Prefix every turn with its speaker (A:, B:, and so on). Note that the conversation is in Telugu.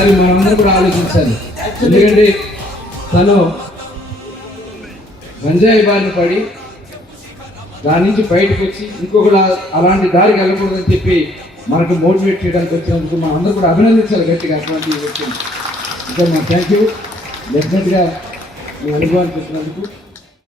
A: ఒకసారి మనందరూ కూడా ఆలోచించాలి ఎందుకంటే తను గంజాయి బారిన పడి దాని నుంచి బయటకు వచ్చి ఇంకొకటి అలాంటి దారికి వెళ్ళకూడదని చెప్పి మనకు మోటివేట్ చేయడానికి వచ్చినందుకు మనం అందరూ కూడా అభినందించాలి గట్టిగా అటువంటి వ్యక్తిని. ఇంకా మా థ్యాంక్ యూ. డెఫినెట్గా మీ అనుభవాన్ని చెప్పినందుకు